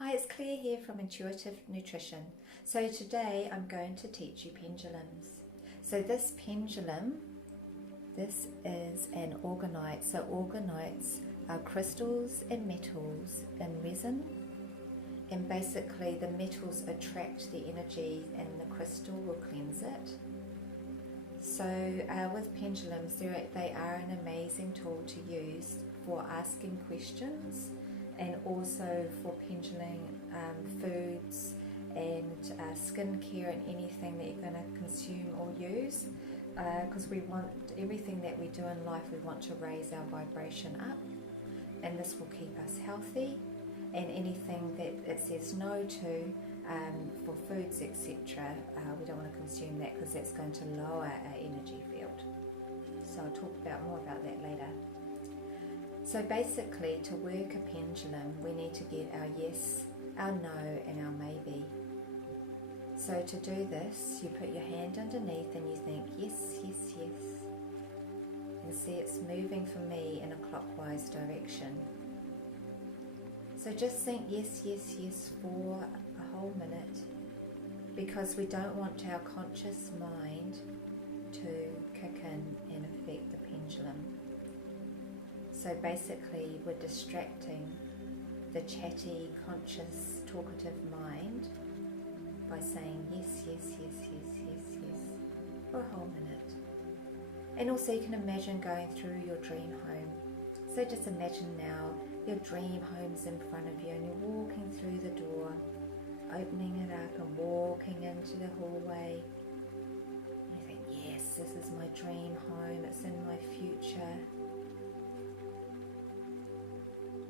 Hi, it's Claire here from Intuitive Nutrition. So today I'm going to teach you pendulums. So this pendulum, this is an orgonite. So orgonites are crystals and metals in resin, and basically the metals attract the energy and the crystal will cleanse it. So with pendulums, they are an amazing tool to use for asking questions and also for pendulating foods and skincare and anything that you're going to consume or use, because we want everything that we do in life, we want to raise our vibration up, and this will keep us healthy. And anything that it says no to, for foods, etc., we don't want to consume that because that's going to lower our energy field. So I'll talk more about that later. So basically, to work a pendulum, we need to get our yes, our no, and our maybe. So to do this, you put your hand underneath and you think yes, yes, yes. And see it's moving for me in a clockwise direction. So just think yes, yes, yes for a whole minute, because we don't want our conscious mind to kick in and affect the pendulum. So basically we're distracting the chatty, conscious, talkative mind by saying yes, yes, yes, yes, yes, yes for a whole minute. And also you can imagine going through your dream home. So just imagine now your dream home's in front of you and you're walking through the door, opening it up and walking into the hallway. And you think, yes, this is my dream home, it's in my future.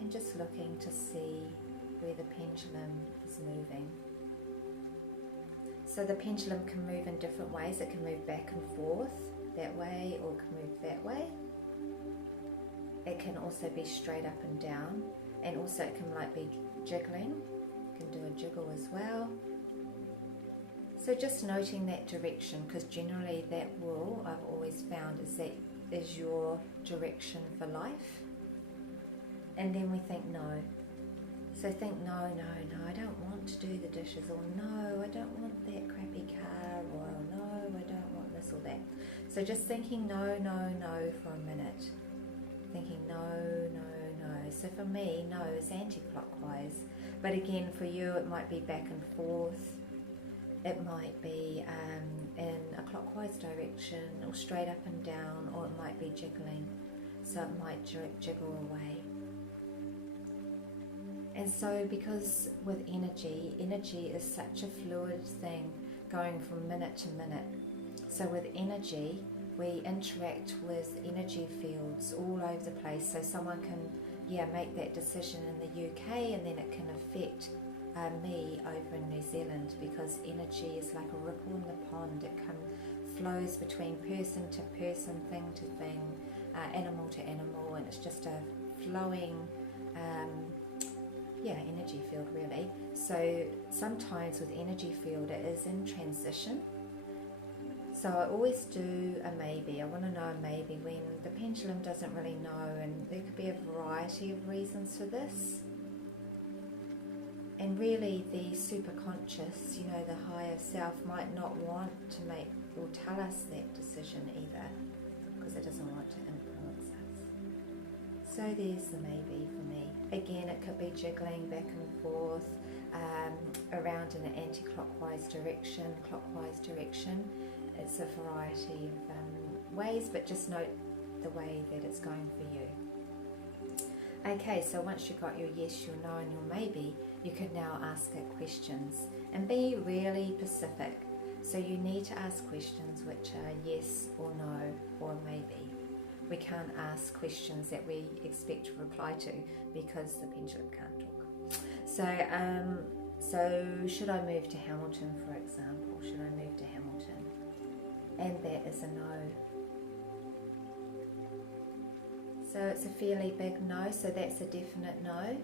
And just looking to see where the pendulum is moving. So the pendulum can move in different ways. It can move back and forth that way, or it can move that way. It can also be straight up and down, and also it can be jiggling. You can do a jiggle as well. So just noting that direction, because generally that will, I've always found, is your direction for life. And then we think no. So think no, no, no, I don't want to do the dishes, or no, I don't want that crappy car, or no, I don't want this or that. So just thinking no, no, no for a minute. Thinking no, no, no. So for me, no is anti-clockwise. But again, for you, it might be back and forth. It might be in a clockwise direction, or straight up and down, or it might be jiggling. So it might jiggle away. And so because with energy is such a fluid thing, going from minute to minute. So with energy, we interact with energy fields all over the place. So someone can, make that decision in the UK, and then it can affect me over in New Zealand, because energy is like a ripple in the pond. It flows between person to person, thing to thing, animal to animal, and it's just a flowing energy field really. So sometimes with energy field it is in transition. So I always do a maybe. I want to know a maybe when the pendulum doesn't really know, and there could be a variety of reasons for this. And really the superconscious, the higher self, might not want to make or tell us that decision either, because it doesn't want to influence us. So there's the maybe for me. Again, it could be jiggling back and forth, around in an anti-clockwise direction, clockwise direction. It's a variety of ways, but just note the way that it's going for you. Okay, so once you've got your yes, your no, and your maybe, you can now ask it questions and be really specific. So you need to ask questions which are yes or no or maybe. We can't ask questions that we expect to reply to, because the pendulum can't talk. So should I move to Hamilton, for example? Should I move to Hamilton? And that is a no. So it's a fairly big no, so that's a definite no.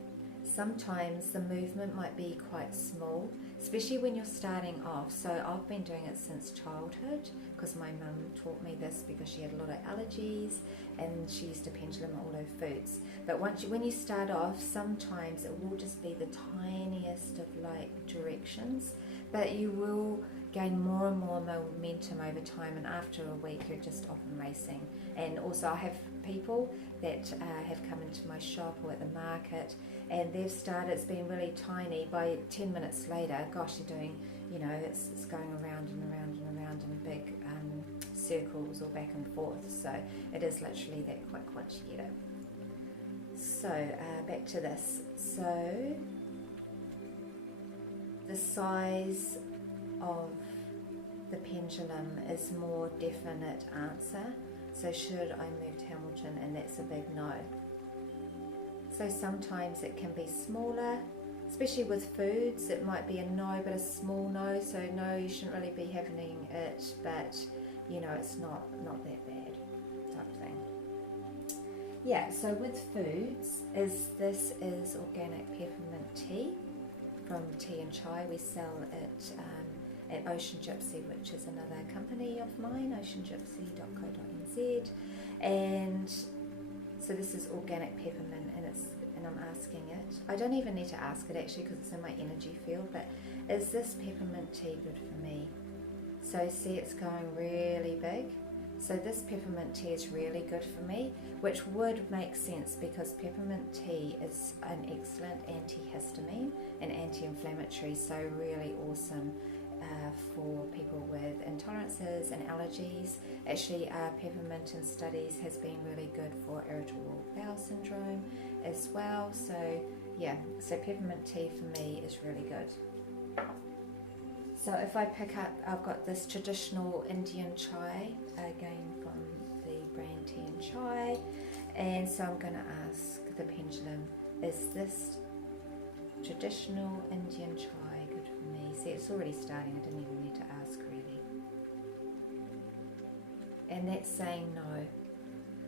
Sometimes the movement might be quite small, especially when you're starting off. So I've been doing it since childhood because my mum taught me this because she had a lot of allergies and she used to pendulum all her foods. But when you start off, sometimes it will just be the tiniest of like directions, but you will gain more and more momentum over time, and after a week you're just off and racing. And also I have people that have come into my shop or at the market and they've started, it's been really tiny, by 10 minutes later, gosh, you're doing, you know, it's going around and around and around in big circles or back and forth. So it is literally that quick once you get it. So back to this. So the size of the pendulum is more definite answer. So should I move to Hamilton? And that's a big no. So sometimes it can be smaller, especially with foods. It might be a no, but a small no. So no, you shouldn't really be having it, but you know, it's not that bad type thing. Yeah, so with foods, this is organic peppermint tea from Tea and Chai. We sell it at Ocean Gypsy, which is another company of mine, oceangypsy.co.nz. And so this is organic peppermint, and I'm asking it. I don't even need to ask it actually because it's in my energy field, but is this peppermint tea good for me? So see, it's going really big. So this peppermint tea is really good for me, which would make sense because peppermint tea is an excellent antihistamine and anti-inflammatory, so really awesome for people with intolerances and allergies. Actually, peppermint in studies has been really good for irritable bowel syndrome as well. So yeah, so peppermint tea for me is really good. So if I pick up, I've got this traditional Indian chai, again from the brand Tea and Chai, and so I'm going to ask the pendulum, is this traditional Indian chai good for me? See, it's already starting, I didn't even need to ask really. And that's saying no.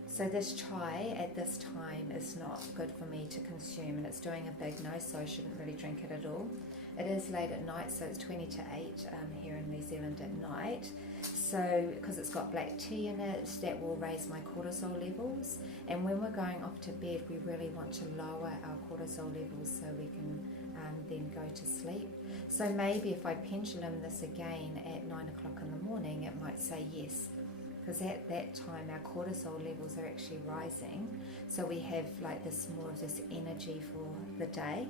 So this chai at this time is not good for me to consume, and it's doing a big no, so I shouldn't really drink it at all. It is late at night, so it's 20 to 8 here in New Zealand at night. So because it's got black tea in it, that will raise my cortisol levels. And when we're going off to bed, we really want to lower our cortisol levels so we can then go to sleep. So maybe if I pendulum this again at 9 o'clock in the morning, it might say yes. Because at that time our cortisol levels are actually rising, so we have like this more of this energy for the day,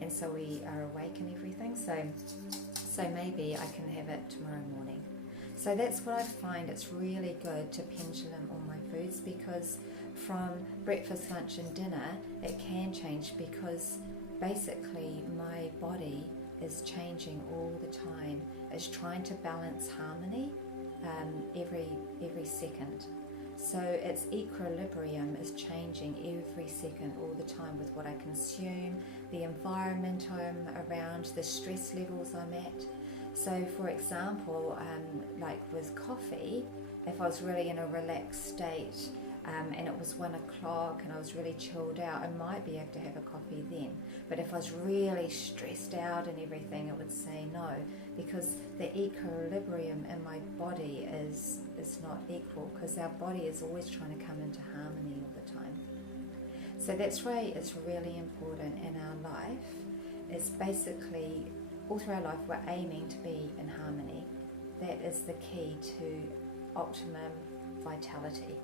and so we are awake and everything. So maybe I can have it tomorrow morning. So that's what I find. It's really good to pendulum all my foods, because from breakfast, lunch and dinner it can change, because basically my body is changing all the time. It's trying to balance harmony every second. So its equilibrium is changing every second, all the time, with what I consume, the environment I'm around, the stress levels I'm at. So for example, like with coffee, if I was really in a relaxed state and it was 1 o'clock and I was really chilled out, I might be able to have a coffee then. But if I was really stressed out and everything, it would say no, because the equilibrium in my body is not equal, because our body is always trying to come into harmony all the time. So that's why it's really important in our life, is basically all through our life we're aiming to be in harmony. That is the key to optimum vitality.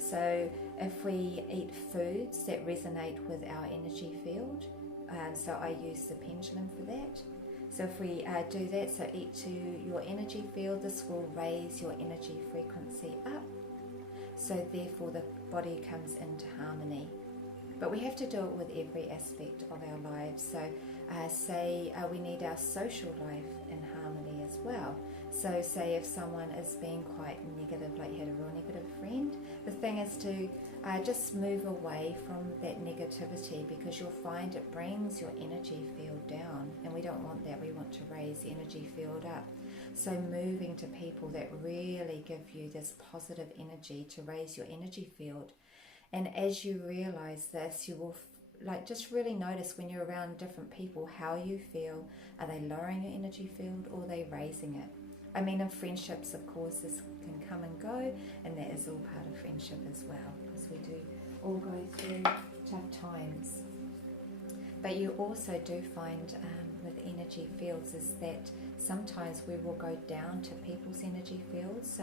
So if we eat foods that resonate with our energy field, so I use the pendulum for that. So if we do that, so eat to your energy field, this will raise your energy frequency up. So therefore the body comes into harmony. But we have to do it with every aspect of our lives. So say we need our social life in harmony as well. So say if someone is being quite negative, like you had a real negative friend, the thing is to just move away from that negativity, because you'll find it brings your energy field down, and we don't want that. We want to raise the energy field up. So moving to people that really give you this positive energy to raise your energy field. And as you realize this, you will like just really notice when you're around different people how you feel. Are they lowering your energy field or are they raising it? I mean, in friendships, of course, this can come and go, and that is all part of friendship as well, because we do all go through tough times. But you also do find with energy fields is that sometimes we will go down to people's energy fields.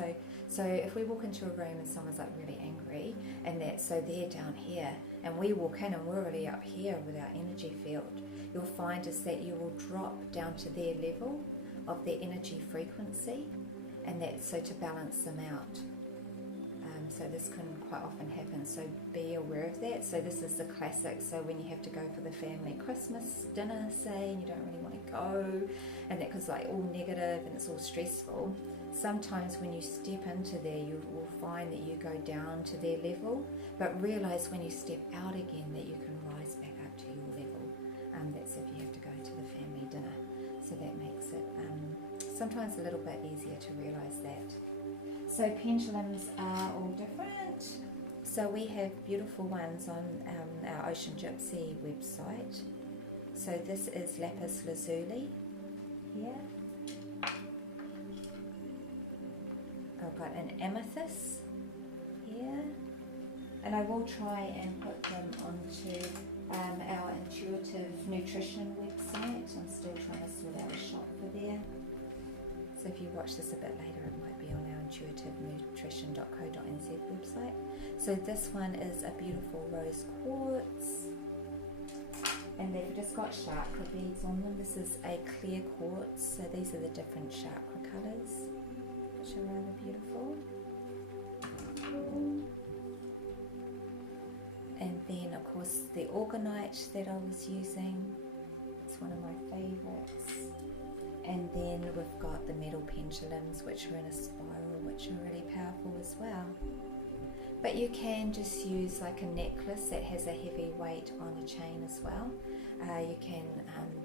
So if we walk into a room and someone's like really angry, and so they're down here, and we walk in and we're already up here with our energy field, you'll find is that you will drop down to their level of their energy frequency, and so to balance them out. So this can quite often happen, so be aware of that. So this is the classic, so when you have to go for the family Christmas dinner, say, and you don't really want to go, and that because like all negative and it's all stressful, sometimes when you step into there you will find that you go down to their level, but realize when you step out again that you can rise back up to your level. That's if you have to go to the family dinner, so that makes it sometimes a little bit easier to realize that. So pendulums are all different. So we have beautiful ones on our Ocean Gypsy website. So this is lapis lazuli here. I've got an amethyst here, and I will try and put them onto our intuitive nutrition website. I'm still trying to sort out a shop for there. So if you watch this a bit later, it might be on our intuitivenutrition.co.nz website. So this one is a beautiful rose quartz, and they've just got chakra beads on them. This is a clear quartz, so these are the different chakra colours, which are rather beautiful. And then of course the orgonite that I was using, it's one of my favourites. And then we've got the metal pendulums, which are in a spiral, which are really powerful as well. But you can just use like a necklace that has a heavy weight on a chain as well. You can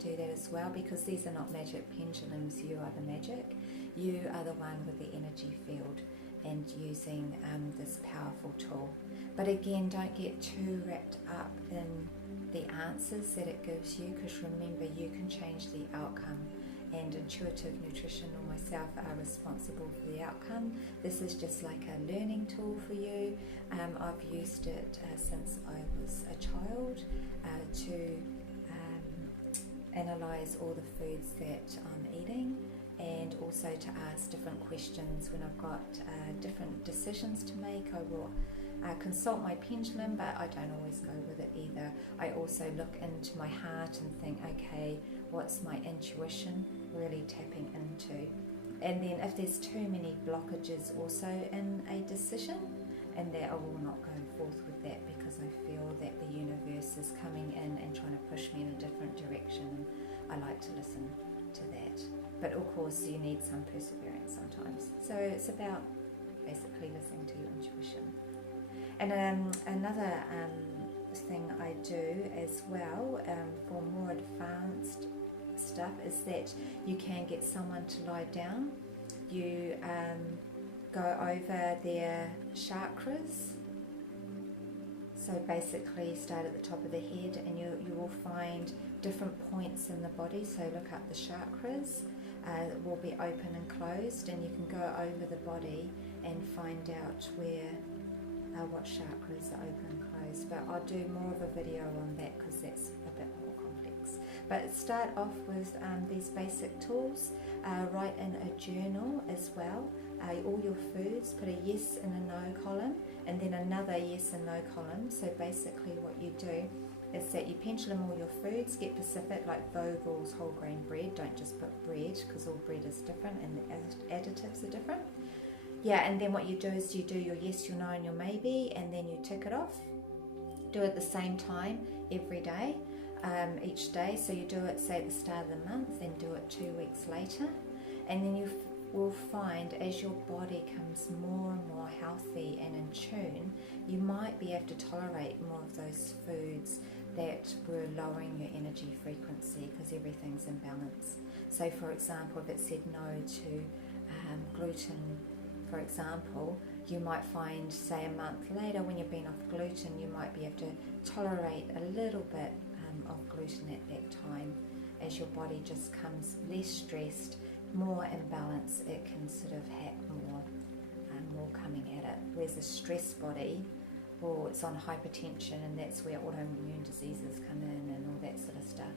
do that as well, because these are not magic pendulums. You are the magic. You are the one with the energy field and using this powerful tool. But again, don't get too wrapped up in the answers that it gives you, because remember, you can change the outcome. And Intuitive Nutrition or myself are responsible for the outcome. This is just like a learning tool for you. I've used it since I was a child to analyse all the foods that I'm eating, and also to ask different questions when I've got different decisions to make. I will consult my pendulum, but I don't always go with it either. I also look into my heart and think, okay, what's my intuition really tapping into? And then if there's too many blockages also in a decision, and that I will not go forth with that, because I feel that the universe is coming in and trying to push me in a different direction. I like to listen to that. But of course you need some perseverance sometimes. So it's about basically listening to your intuition. And another thing I do as well for more advanced stuff is that you can get someone to lie down. You go over their chakras. So basically start at the top of the head, and you will find different points in the body. So look up the chakras. It will be open and closed, and you can go over the body and find out where what chakras are open and closed. But I'll do more of a video on that, because that's a bit more complex. But start off with these basic tools. Write in a journal as well. All your foods, put a yes and a no column, and then another yes and no column. So basically what you do is that you pendulum all your foods, get specific, like Vogel's whole grain bread. Don't just put bread, because all bread is different and the additives are different. Yeah, and then what you do is you do your yes, your no, and your maybe, and then you tick it off. Do it at the same time every day, each day. So you do it, say, at the start of the month, then do it 2 weeks later, and then you will find as your body comes more and more healthy and in tune, you might be able to tolerate more of those foods that were lowering your energy frequency, because everything's in balance. So for example, if it said no to gluten, for example, you might find, say a month later when you've been off gluten, you might be able to tolerate a little bit of gluten at that time. As your body just comes less stressed, more in balance, it can sort of hack more coming at it. Whereas a stressed body, well, it's on hypertension, and that's where autoimmune diseases come in and all that sort of stuff.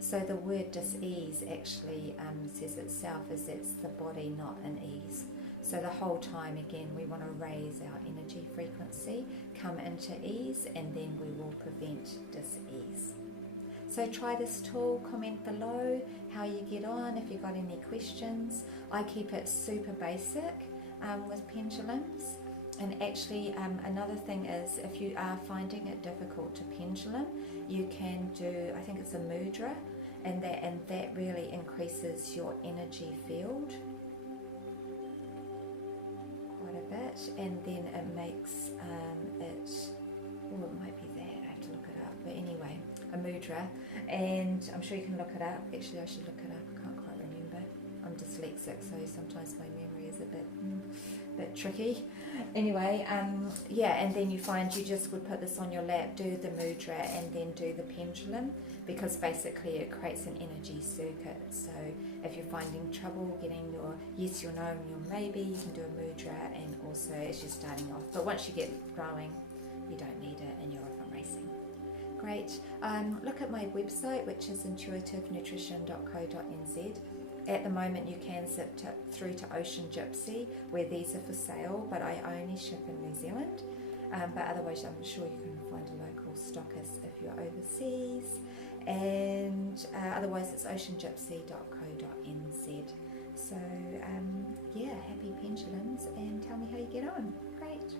So the word dis-ease actually says itself as it's the body not in ease. So the whole time, again, we want to raise our energy frequency, come into ease, and then we will prevent dis-ease. So try this tool, comment below how you get on, if you've got any questions. I keep it super basic with pendulums. And actually another thing is, if you are finding it difficult to pendulum, you can do, I think it's a mudra, and that really increases your energy field quite a bit, and then it makes it, well, it might be that, I have to look it up, but anyway, a mudra, and I'm sure you can look it up. Actually, I should look it up, I can't quite remember. I'm dyslexic, so sometimes my memory is a bit tricky. Anyway, yeah, and then you find you just would put this on your lap, do the mudra, and then do the pendulum, because basically it creates an energy circuit. So if you're finding trouble getting your yes, your no, and your maybe, you can do a mudra, and also as you're starting off. But once you get going, you don't need it, and you're off and racing. Great. Look at my website, which is intuitivenutrition.co.nz. At the moment you can zip through to Ocean Gypsy, where these are for sale, but I only ship in New Zealand. But otherwise I'm sure you can find a local stockist if you're overseas. And otherwise it's oceangypsy.co.nz. So yeah, happy pendulums, and tell me how you get on. Great.